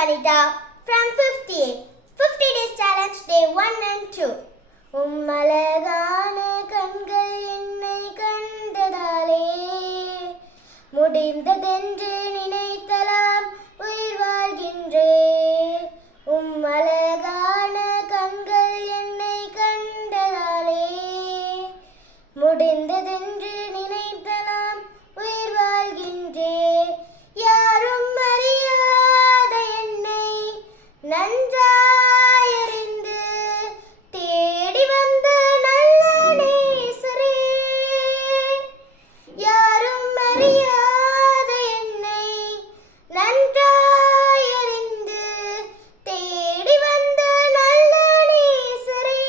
Vanita from 50 days challenge day 1 and 2. உம்மழகான கண்கள் என்னை கண்டதாலே முடிந்ததென்று நினைத்தலாம் உயிர் வாழ்கின்றேன். உம்மழகான கண்கள் என்னை கண்டதாலே முடிந்ததென்று நினைத்தலாம் உயிர் வாழ்கின்றேன். யாரும் அறியாத என்னை நன்றாயறிந்து தேடி வந்த நல்ல நேசரே, யாரும் அறியாத என்னை நன்றாயறிந்து தேடி வந்த நல்ல நேசரே,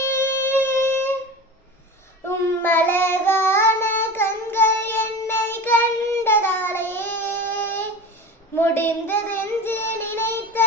உம்மழகான கண்கள் என்னை கண்டதாலே முடிந்ததென்று நினைத்த